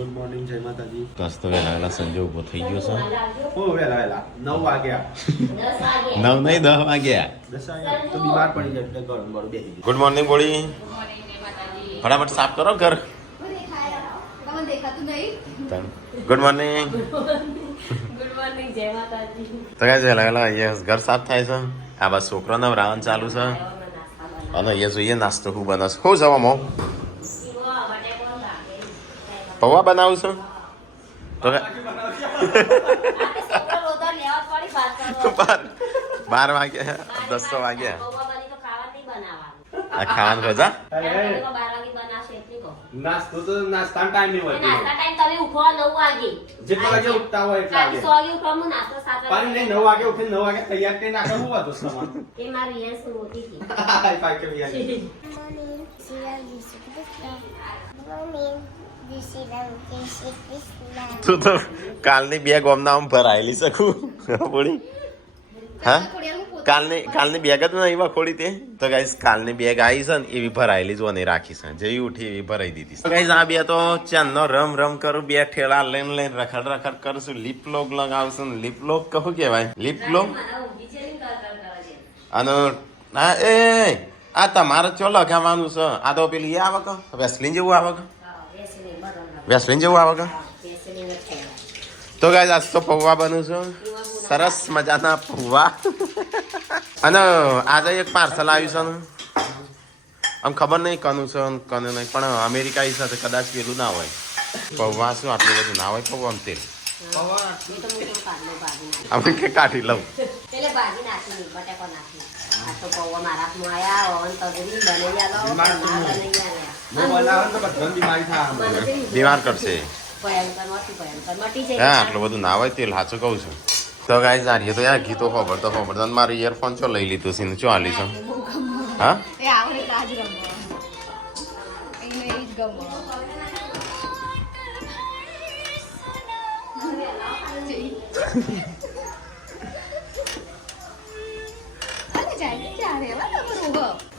Good morning, જય માતાજી. તો વહેલા સંજય ઉભો થઈ ગયો છે. ઓ વહેલા 9 વાગ્યા. 9 નહીં 10 વાગ્યા. 10 વાગ્યા તો બીમાર પડી જાય એટલે ગરમ ગરમ બેસી જાય. Good morning body. ફટાફટ સાફ કરો ઘર. Good morning. ગુડ મોર્નિંગ, જય માતાજી. તો કાંઈ વહેલા અહીંયા ઘર સાફ થાય છે. આ બસ છોકરાનો રાવણ ચાલુ છે. અને અહીંયા જોઈએ નાસ્તો શું બનાવશે. શું જવામાં પૌવા બનાવું છું. તો 12 વાગ્યા 10 વાગ્યા આ ખાવાનું ખોજા નાસ્તો તો નાસ્તા ટાઈમ નહીં હોય. જેટલા વાગે ઉઠતા હોય એટલા વાગે. પણ નહીં 9 વાગે ઉઠીને 9 વાગે તૈયાર કરીને નાખે હું હતો સમાન. હાય ફાઈ કે બિયાની. તું તો કાલની બેગ ઓમના ભરાયેલી શકું બોડી. હા કાલની બેગ જ નહીં વખોડી તે. તો ગાઈસ કાલની બેગ આવી છે ને એવી ભરાયેલી જ મને રાખી છે. જેવી ઉઠી એવી ભરાઈ દીધી. ગાઈસ આ બે તો ચાંદનો રમ કરું. બે ઠેલા લઈને રખડ કરું છું. લિપ લોક લગાવશું. લિપ લોક કહું કેવાય લિપ લોક. અને હા એ આ તમારે ચો લગાવવાનું છે. આ તો પેલી આવે કે વેસ્લિન જેવું આવે કે વેસ્લિન જેવું આવે કે. તો ગાઈસ આજ તો પૌવા બનું છું. સરસ મજાના પૌવા. અને આજે એક પાર્સલ આવ્યું છે. આમ ખબર નહીં કનું છે કનું નહીં પણ અમેરિકા સાથે કદાચ પેલું ના હોય. પૌવા શું આટલું બધું ના હોય પૌવા તેલ અમે કે કાઢી લઉં. બીમાર કરશે. હા આટલું બધું ના હોય તેલ સાચું કહું છું. તો ગાઈસ આ તો યાર ગીતો ખબર મારું ઇયરફોન ચો લઈ લીધું છે ને ચો આલી છે. હા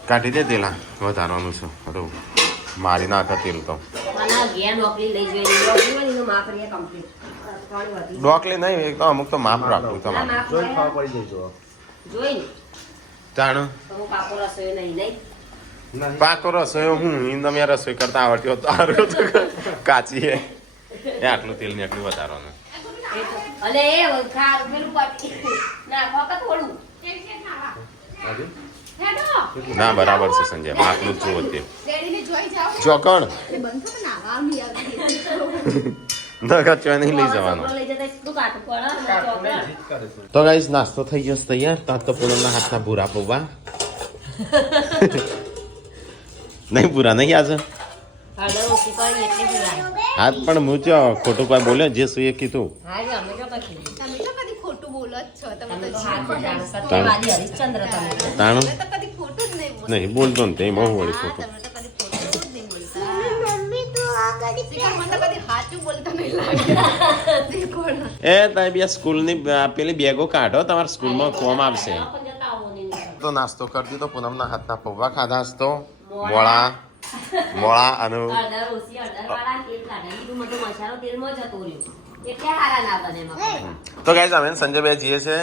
કાઢી દે તેલ વધારવાનું છે. મારી નાખે તેલ તો ડોકલી નહીં એક તો અમુક તો માપ રાખવું તમારે જાણો. પાકો રસોઈ હું તમે રસોઈ કરતા આવડતી હોત તો કાચી એ આટલું તેલ ને આટલું વધારવાનું. ના બરાબર છે સંજય આટલું જ જોવો તેલ ચોકણ નહીં લઈ જવાનું. તો ગાઈસ નાસ્તો થઈ ગયો તૈયાર. તાત તો પૂનમના હાથના ભૂરા પૌવા નહીં પૂરા નહીં આજે હાથ પણ હું ચો ખોટું કોઈ બોલ્યો જે શું એ કીધું. નહીં બોલતો ને તે બહુ વળી ખોટું. એ તમે બે સ્કૂલની પેલી બેગો કાઢો તમારા સ્કૂલમાં કોમ આવશે. તો નાસ્તો કરી દીધો. પૂનમના હાથના પૌવા ખાધા તો મોળા અને તો ગાઈસ અમે સંજય ભાઈ જઈએ છે.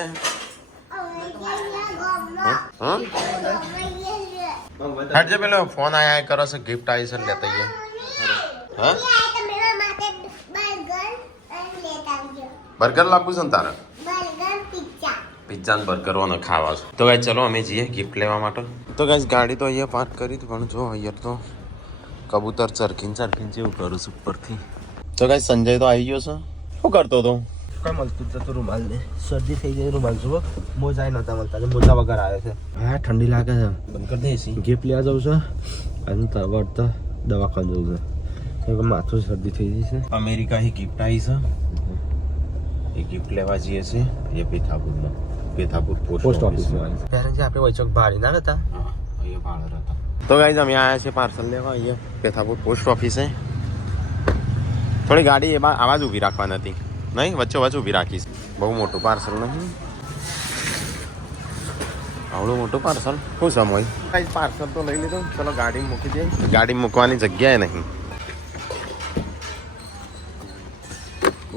હટજે પેલો ફોન આયા કરો છે ગિફ્ટ આવી છે લેતા ગયો. હા બર્ગર લાવવું છે ને તારે પિઝ્ઝા ને બર્ગર ખાવા છે. તો ગાઈસ ચલો અમે જઈએ ગિફ્ટ લેવા માટે. તો ગાઈસ ગાડી તો અહીંયા પાર્ક કરી પણ જો અહીંયા તો કબૂતર ચરખીને જેવું કરું છું ઉપરથી. તો ગાઈસ સંજય તો આવી ગયો છે. શું કરતો હતો? કઈ મળતું જતું રૂમાલ ને શરદી થઈ જાય. રૂમાલ જુઓ મોજા નતા મળતા. મોજા વગર આવે છે. હા ઠંડી લાગે છે. બંધ કરી દે એસી. ગિફ્ટ લેવા જવું છે અને તરત દવાખાને જવું છે. માથું શરદી થઈ ગઈ છે. અમેરિકાથી ગિફ્ટ આવી છે. એ ગિફ્ટ લેવા જઈએ છીએ એ પેથાપુર પોસ્ટ ઓફિસમાં. ત્યારે જે આપણે વૈચોક ભાડી ના હતા. હા અહીંયા ભાડર હતા. તો ગાઈસ અમે આવ્યા છીએ પાર્સલ લેવા અહીંયા પેથાપુર પોસ્ટ ઓફિસે. થોડી ગાડી એમાં આવાજ ઊભી રાખવા નથી નહીં વચ્ચે ઊભી રાખીશ. બહુ મોટું પાર્સલ નહીં આવડું મોટું પાર્સલ શું સમય. ગાઈસ પાર્સલ તો લઈ લીધું. ચલો ગાડી મૂકી દઈએ. ગાડી મૂકવાની જગ્યાએ નહીં.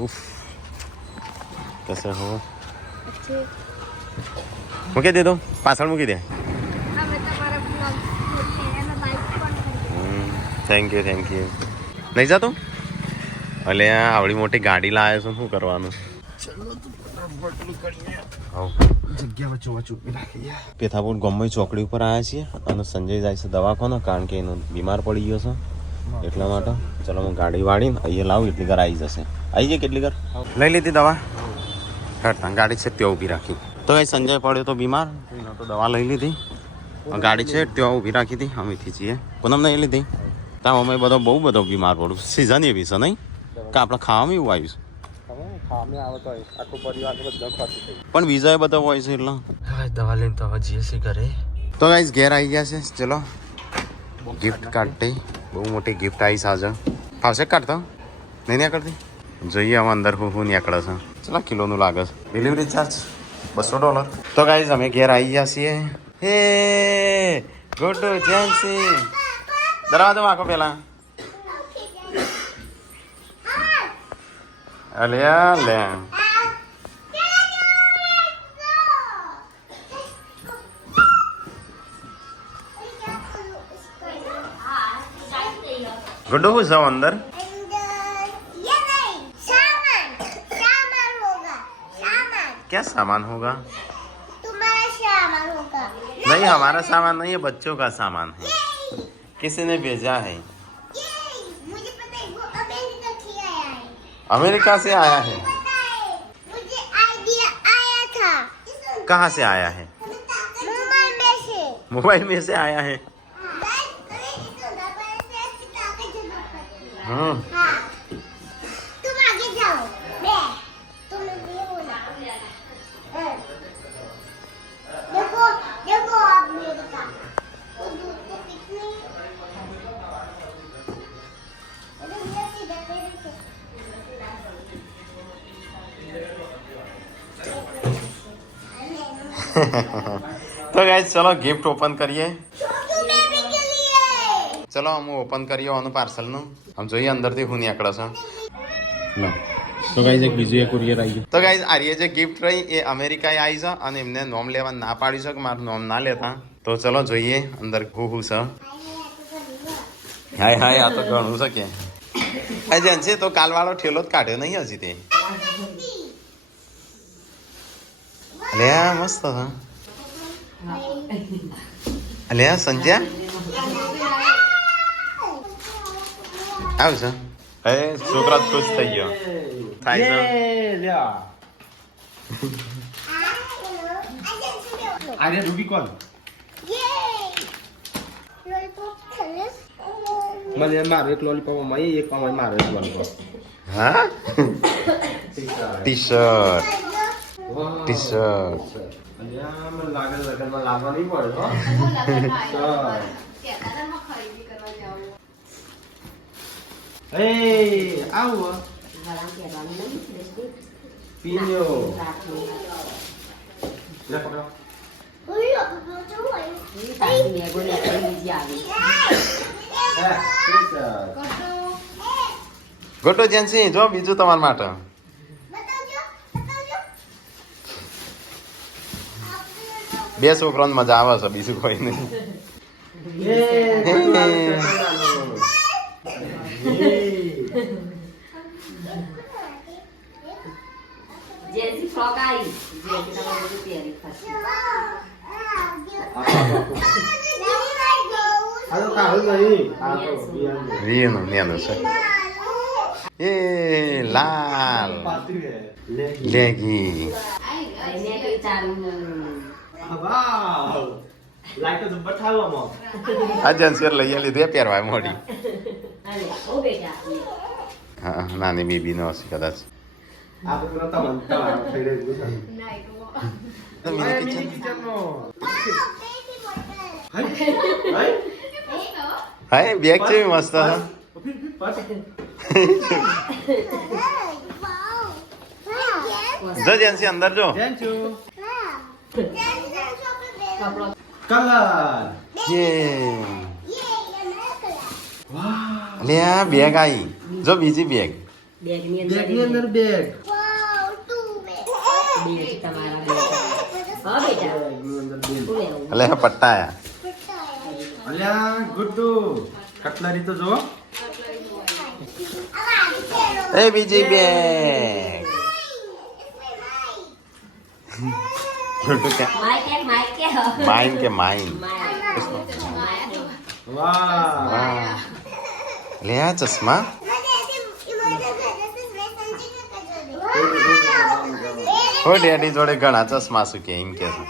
ઉફ કસે હો મૂકી દે તો પાછળ મૂકી દે. થેન્ક યુ નહીં જતો એટલે આવડી મોટી ગાડી લાવે છે શું કરવાનું. જગ્યા વચ્ચે વચ્ચે ઊભી રાખી. પેથાપુર ગમે ચોકડી ઉપર આવ્યા છીએ અને સંજય જાય છે દવાખાનો કારણ કે એનો બીમાર પડી ગયો છે એટલા માટે. ચલો હું ગાડી વાળીને અહીંયા લાવું એટલી ઘર આવી જશે. આવી જાય કેટલી ઘર લઈ લીધી દવા હેઠતા ગાડી છે ત્યાં ઊભી રાખી. તો એ સંજય પડ્યો તો બીમાર એનો તો દવા લઈ લીધી. ગાડી છે ત્યાં ઊભી રાખી હતી અમેથી છીએ પૂનમ નહીં લીધી. ત્યાં અમે બહુ બધો બીમાર પડું સિઝન એવી છે નહીં કે આપણે ખાવામાં એવું આવ્યું છે પણ બીજા બધા હોય છે એટલે દવા લઈને તો હવે જઈએ છીએ ઘરે. તો ગાઈસ ઘેર આવી ગયા છે. ચલો ગિફ્ટ કાઢતી બહુ મોટી ગિફ્ટ આવી સાજે ફાવશે કાઢતો નહીં નીકળતી જોઈએ હવે અંદર હું નીકળે છે. ચલો કિલોનું લાગે છે. Delivery charge $200. તો ગાઈસ અમે ઘેર આવી ગયા છીએ. હે ગુડ જેન્સી દરવાજો વાંકો પેલા અલ્યા લે गुड्डू कुछ जाओ अंदर ये नहीं सामान होगा क्या सामान होगा तुम्हारा सामान होगा नहीं हमारा सामान नहीं है बच्चों का सामान है किसी ने भेजा है ये मुझे पता है वो अमेरिका से आया है अमेरिका से आया है पता है मुझे आइडिया आया था कहाँ से आया है मोबाइल मोबाइल में से में से आया है हाँ तुम आगे जाओ मैं तुम भी बोला देखो देखो आप मेरे का वो दूध को कितनी ये सीधा मेरे से तो गाइस चलो गिफ्ट ओपन करिए छोटू बेबी के लिए चलो हम ओपन કરીએ આનું પાર્સલનું આમ જોઈએ અંદરથી હું નીકળે છે. તો ગાઈસ એક બીજું એક કુરિયર આવી ગયું. તો ગાઈસ આર્ય જે ગિફ્ટ રહી એ અમેરિકાએ આવી છે અને એમને નોમ લેવા ના પાડી છે કે મારું નોમ ના લેતા. તો ચલો જોઈએ અંદર હું છે. હાય હાય આ તો ઘણું છે કે એજન્સી તો કાલવાળો ઠેલો જ કાઢ્યો નહીં હજી તે લે મસ્ત છે. લે સંજ્યા આવ છે એ છોકરા ખુશ થઈ ગયો થાય છે. આરે રૂબિકોન મને મારે એક લોલીપોપ માં એક પામાં મારે એક લોલીપોપ. હા ટી શર્ટ ટી શર્ટ અલ્યા મને લાગે લગનમાં લાવવા નહીં પડે હો. એ આવો પીજો લે પકડો. ગોટો જેન્સી જો બીજું તમારા માટે બે છોકરાને મજા આવે છે બીજું કોઈ નહીં. જેસી ફ્રોક આવી જેસી તમારે બધું પહેરી ખાશે આનો કાઢો નહીં આ તો રીનું નેનું છે એ લાલ લેગી એને કઈ ચાલુ વાવ લાઈક તો બઠાવવામાં આ જેન્સી લઈ લીધું એ પહેરવાય મોડી. અરે ઓ બેટા હા નાની બેબીનો હશે કદાચ. આ તો તમારા થઈ રહ્યું છે. તો મિની કિચન હાય બેગ છે મસ્ત છે. જો જેન્સી અંદર જો કલર યે લે આ બેગ આવી જો બીજી બેગ બેગની બેગની અંદર બેગ. વાવ તું બે બેગ તમારા બેગ. હા બેટા બેગની અંદર બેગ. શું લેવું? એટલે હે પટ્ટા આયા. અલ્યા ગુડ્ડુ કટલરી તો જો. એ બીજી બેગ. ગુડ્ડુ કે માઇક કે માઇન કે માઇન. વાહ. વાહ. લે આ ચશ્મા. હો ડેડી જોડે ઘણા ચશ્મા શું કે એમ કે છે.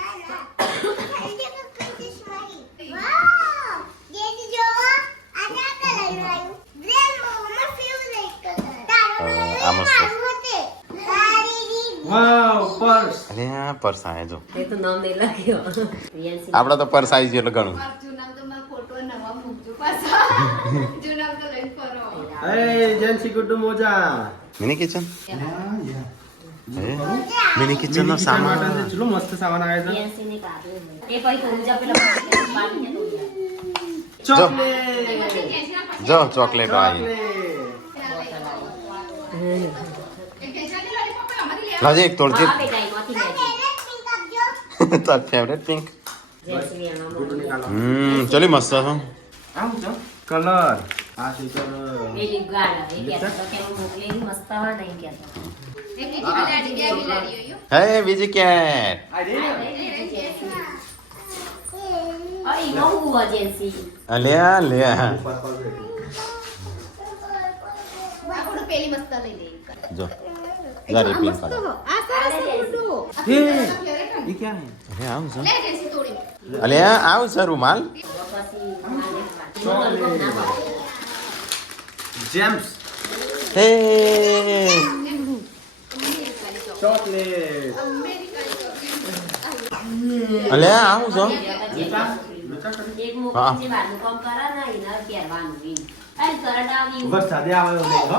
આ મસ્ત. વાવ પર્સ. અલે આ પર્સ આયા જો. એ તો નામ નહીં લખ્યો રિયાન્સી આપડે તો પર્સ આવી ગયું એટલે ઘણું. એ જેન્સી ગુડ્ડુ મોજા. Mini kitchen. મિની કિચન નો સામાન. ચલો મસ્ત સામાન આવે છે. રિયાન્સી ને કાઢ્યો એ પછી તો ઊંઝા પેલા પાણી ને ચોકલેટ. જો ચોકલેટો આવી. લાજે એક તોડજે. હા બેટા એમાંથી લેજે તાર ફેવરેટ પિંક. જેન્સી એમાં ગુડ્ડુ નિકાલો. ચલી મસ્ત છે. આમ છે કલર. આ સ્ટીકર. એ લીગાડ એ કે તો કે મોકલેલી મસ્ત હોય નહીં કે તો હે બીજી કેટ. અરે નો હુઆ જેન્સી અલ્યા લ્યા જો જારી પિંક કલર. ये क्या है? અરે આવ છે. અલ્યા આવ છે રૂમાલ. जेम्स. હે चॉकलेट. અલ્યા આવ છે. એક મોકલી જે બારનું કામ કરે ને એના પહેરવાનું ઈ આ કરંટ આવી बस सादे आवे हो हो.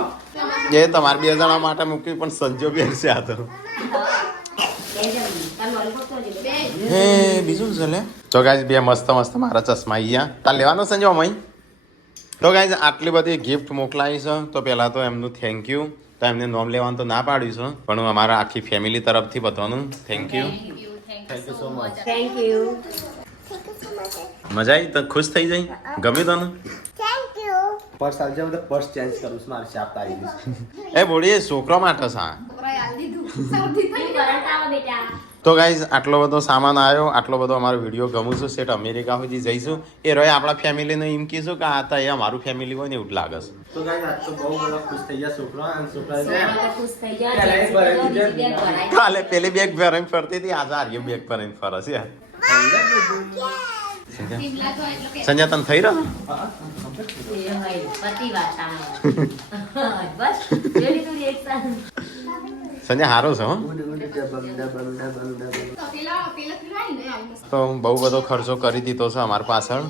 એ તમારા બે જણા માટે મૂકી પણ સંજો બેરશે આ તો. એ જલ્દી તાર લોલીપોપ તો લે હે બીજું છે લે. તો ગાઈસ બે મસ્ત મસ્ત મારા ચશ્મા અહીંયા તાર લેવાનો સંજો મય. તો ગાઈસ આટલી બધી ગિફ્ટ મોકલાવી છે તો પહેલા તો એમનું થેન્ક યુ. તો એમને નામ લેવાનું તો ના પાડ્યું છે પણ અમારા આખી ફેમિલી તરફથી બધાનું thank you. Thank you so much. Thank you મજા આવી તો ખુશ થઈ જઈ ગમ્યું તને. थैंक यू पर्स आज जब पर्स चेंज करूँ मारे से आप तारीख. એ બોડી છોકરો માટે છે આ. કરંટ આવે બેટા તો ગાઈઝ આટલો બધો સામાન આવ્યો આટલો બધો અમારો વિડીયો ગમું છું સેટ અમેરિકા સુધી જઈશું એ રહે આપણા ફેમિલીને એમ કહીશું કે આ તો એ અમારું ફેમિલી હોય ને એવું જ લાગે છે. तो गाइस आज तो बहुत बड़ा खुश થઈ ગયા છોકરા અને છોકરા સોના તો ખુશ થઈ ગયા જેન્સી બેગ ભરાઈ કાલે પેલી બેગ ભરાઈને ફરતી હતી આજે આર્ય બેગ ભરાઈને ફરે છે. સંજય તને થઈ રહ્યો એ હોય પતિ વાતા બસ જોઈ લીધું રિએક્શન સંજય હારો છે હો. તો બહુ બધો ખર્ચો કરી દીધો છે અમારા પાછળ.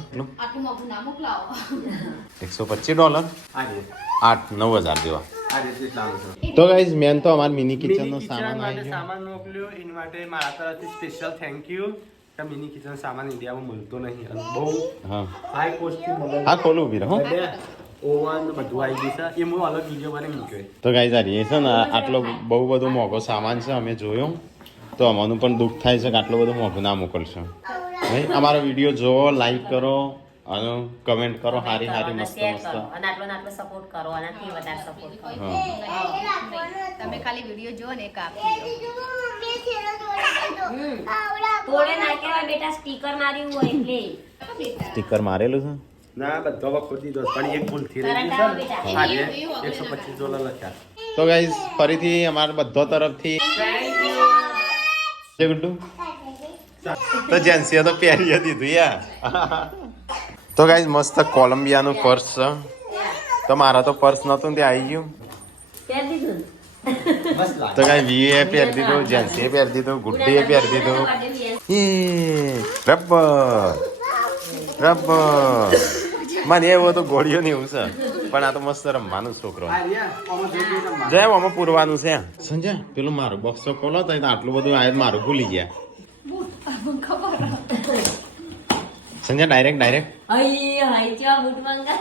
$125 આજે 8-9 હજાર જેવા. આજે એટલા છે. તો ગાઈઝ મેન તો અમારા મિની કિચન નો સામાન માટે આવી ગયો. સામાન મોકલ્યો એના માટે મારા તરફથી સ્પેશિયલ થેન્ક યુ. કે મિની કિચન સામાન ઇન્ડિયામાં મળતો નહીં અને બહુ હા હાઈ કોસ્ટથી મળે. હા ખોલું ઉભી રહો. ઓવન બધું આવી ગયું છે એ હું અલગ વિડીયો બનાવી મૂક્યો. તો ગાઈઝ આ છે ને આટલો બહુ બધો મોંઘો સામાન છે અમે જોયો તો અમારું પણ દુઃખ થાય છે કે આટલો બધો મોંઘું ના મોકલશો. ભાઈ અમારો વિડીયો જોવો લાઈક કરો અને કમેન્ટ કરો હારી હારી મસ્ત શેર મસ્ત. કરો અને આટલો સપોર્ટ કરો આનાથી વધારે સપોર્ટ કરો હા તમે ખાલી વિડીયો જુઓ ને એક આપી તોડે ના કહેવાય બેટા સ્ટીકર માર્યું હોય એટલે સ્ટીકર મારેલું છે. ના બધો વખત દીધો પણ એક ભૂલ થી રહી કરંટ ગઈ આવે છે બેટા આજે $125 લખ્યા. તો ગાઈઝ ફરીથી અમારા બધો તરફથી જય ગુડ્ડુ. તો જેન્સીએ તો પહેરી દીધું યાર. તો ગાઈઝ મસ્ત કોલંબિયાનું પર્સ છે તો મારા તો પર્સ નતું ને તે આવી ગયું. પહેર દીધું ને? બસ લાગ. તો ગાઈ વીએ પહેરી દીધું જેન્સીએ પહેરી દીધું ગુડ્ડીએ પહેરી દીધું. એ રબર મને એવું હતું ગોળીઓ ને એવું છે પણ આ તો મસ્ત રમવાનું છોકરો. આ રહ્યા આમાં જોઈ જોઈને જય આમાં પૂરવાનું છે સંજય પેલું મારું બોક્સ તો ખોલો તો આટલું બધું આયત મારું ભૂલી ગયા. સંજય ડાયરેક્ટ હઈ હઈ ચા બૂટ મંગા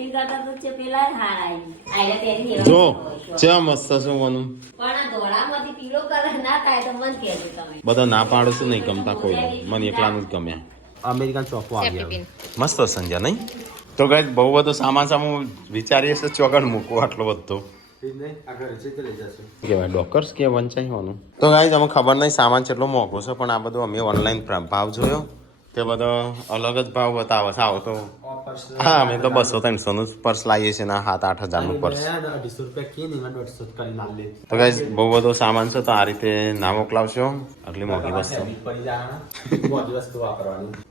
તે કરતા તો છે પેલા જ હાર આવી આયલા તેની એવા જો હોય. ચા મસ્ત શું વાનું પણ આ ધોળામાંથી પીળો કલર ના થાય તો મને કહેજો તમે બધા ના પાડો છું નહીં ગમતા કોઈ મને એકલાનું જ ગમ્યા અમેરિકન ચોકો આવી સેફ્ટી પિન મસ્ત સંજ્યા નહીં તો ગાઈસ બહુ બધો સામાન સામું વિચારીએ છે ચોકડ મૂકવો આટલો બધો કેવાય ડોકર્સ કે વંચાઈવાનું તો ગાઈસ અમે ખબર નહીં સામાન કેટલો મોંઘો છે પણ આ બધું અમે ઓનલાઈન ભાવ જોયો તે બધો અલગ જ ભાવ બતાવે છે આવો તો હા અમે તો 200-300 નું પર્સ લાવીએ છીએ ને 7-8 હજારનું પર્સ તો ગાઈસ બહુ બધો સામાન છે તો આ રીતે ના મોકલાવશો આટલી મોંઘી વસ્તુ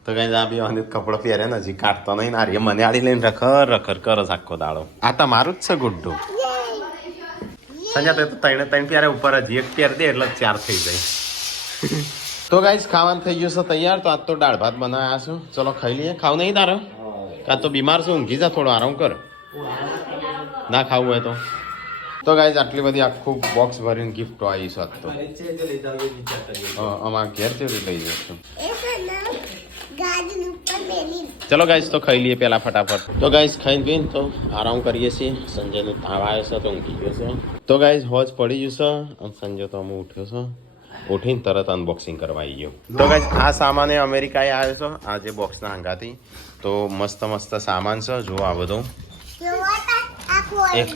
તો ગાઈસ આ બી અનિત કપડો પહેરે ને હજી કાઢતો નહીં ના રે મને આડી લઈને રખર કરે છે આખો દાડો આ તમારું જ છે ગુડ્ડુ સંજા તો ત્રણ પહેરે ઉપર હજી એક પહેર દે એટલે 4 થઈ જાય તો ગાઈસ ખાવાનું થઈ ગયું છે તૈયાર તો આજ તો દાળ ભાત બનાવ્યા છું ચલો ખાઈ લઈએ ખાવ નહીં તારે કાં તો બીમાર છું ઊંઘી જા થોડો આરામ કર ના ખાવું હોય તો ગાઈસ આટલી બધી આખું બોક્સ ભરીને ગિફ્ટ આવી છે આજ તો અમારા ઘેર થી લઈ જશું ચલો ગાઈસ તો ખાઈ લઈએ પેલા ફટાફટ તો ગાઈસ ખાઈને પીને તો આરામ કરીએ છીએ સંજયનો તાવ આવ્યો છે તો ઊંઘી ગયો છે તો ગાઈસ હોજ પડી ગયું છે અને સંજય તો અમે ઉઠ્યો છે ઉઠીને તરત અનબોક્સિંગ કરવા આવી ગયો તો ગાઈસ આ સામાન અમેરિકાએ આવ્યો છે આ જે બોક્સના હંગાથી તો મસ્ત મસ્ત સામાન છે જો આ બધું એક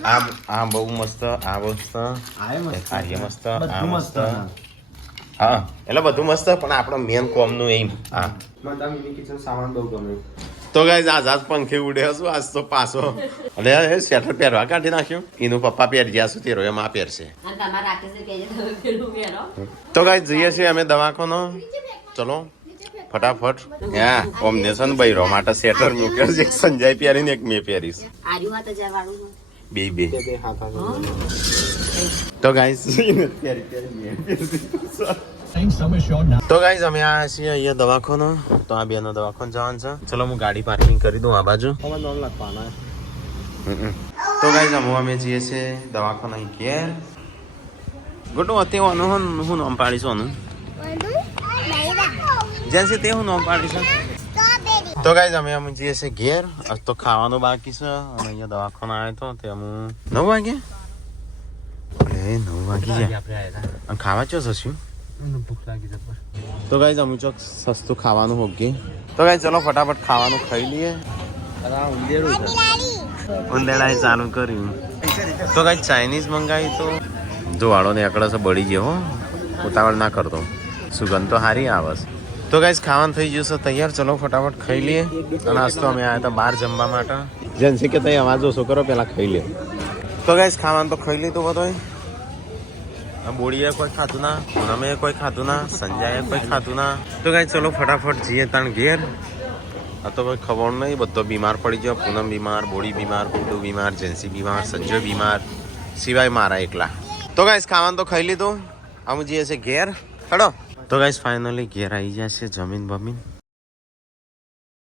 આ બહુ મસ્ત આ મસ્ત મસ્ત આ મસ્ત હા એટલે બધું મસ્ત પણ આપણો મેન કોમનું એમ હા સામાન બહુ ગમે તો ગાઈસ આજ પંખે ઉડે હશું આજ તો પાછો અને સ્વેટર પહેરવા કાઢી નાખ્યું એનું પપ્પા પહેરી ગયા છું તેરો એમ આ પહેરશે અને તમારે રાખે છે કે તમે પેલું પહેરો તો ગાઈસ જઈએ છીએ અમે દવાખાનો ચલો ફટાફટ હા ઓમનેશન બૈરો માટે સ્વેટર મૂક્યો છે એક સંજય પહેરીને એક મેં પહેરીશ આર્યું 7000 વાળું બે તો ગાઈસ તો ગાઈસ અમે આ છીએ અહીંયા દવાખાનો તો આ બેનો દવાખાનો જવાનું છે ચલો હું ગાડી પાર્કિંગ કરી દઉં આ બાજુ તો ગાઈસ અમે જઈએ છીએ દવાખાના ઘેર ગોટું અત્યારે હું નામ પાડીશું જેન્સી તે હું નામ પાડીશું તો ગાઈસ અમે જઈએ છીએ ઘેર તો ખાવાનું બાકી છે અને અહીંયા દવાખાનો આવ્યો તો તે અમે 9 વાગે 9 વાગી ગયા ખાવા ચો જશું તો ગાઈસ અમે ચોક સસ્તું ખાવાનું હોગે તો ગાઈસ ચલો ફટાફટ ખાવાનું ખાઈ લઈએ ઉંદેડા ચાલુ કર્યું તો ગાઈસ ચાઇનીઝ મંગાવી તો જો વાળો ને એકડો છે બળી ગયો હો ઉતાવળ ના કરતો સુગંધ તો સારી આવે છે તો ગાઈસ ખાવાનું થઈ ગયું છે તૈયાર ચલો ફટાફટ ખાઈ લઈએ અને આજ તો અમે આવ્યા હતા બહાર જમવા માટે જેન્સી કે તઈ અવાજ ઓછો કરો પેલા ખાઈ લે તો ગાઈસ ખાવાનું તો ખાઈ લીધું બધું બોડીએ કોઈ ખાતું ના પૂનમે કોઈ ખાતું ના સંજયે કોઈ ખાતું ના તો ગાઈસ ચલો ફટાફટ જઈએ તાણ ઘેર આ તો કોઈ ખબર નહીં બધો બીમાર પડી ગયો પૂનમ બીમાર બોડી બીમાર ગુડ્ડુ બીમાર જેન્સી બીમાર સંજય બીમાર સિવાય મારા એકલા તો ગાઈસ ખાવાનું તો ખાઈ લીધું અમે જઈએ છીએ ઘેર હેડો તો ગાઈસ ફાઇનલી ઘેર આવી જાય છે જમીન બમીન